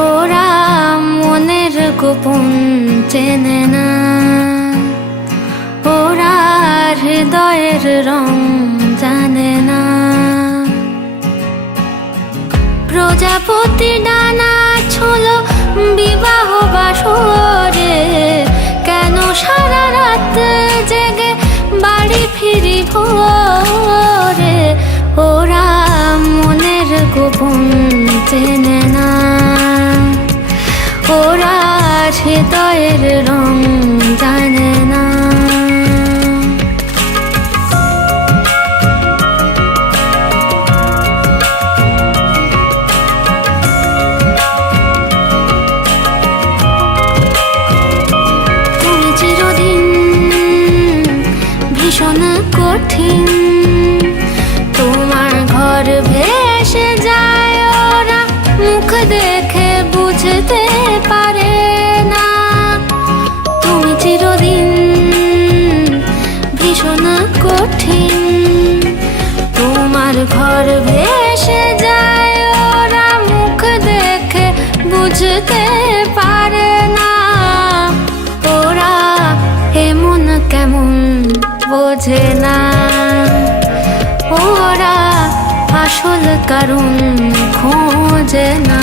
ওরা মনের গোপন চেনে না, ওরা হৃদয়ের রং জানে না। প্রজাপতি ডানা ছোলো বিবাহ বাসরে, কেন সারা রাত জেগে বাড়ি ফিরি ভোরে। ওরা মনের গোপন চেনে না, ওরা হৃদয়ের রং জানে না। তুমি চিরদিন ভীষণ কঠিন, তোমার ঘর ভেসে যায়, ওরা মুখ দেখে বুঝতে পারে না। তুমি চিরদিন ভীষণ কঠিন, তোমার ঘর ভেসে যায়, ওরা মুখ দেখে বুঝতে পারে না। ওরা এমন কেমন বোঝে না, ওরা আসল কারণ খোঁজে না।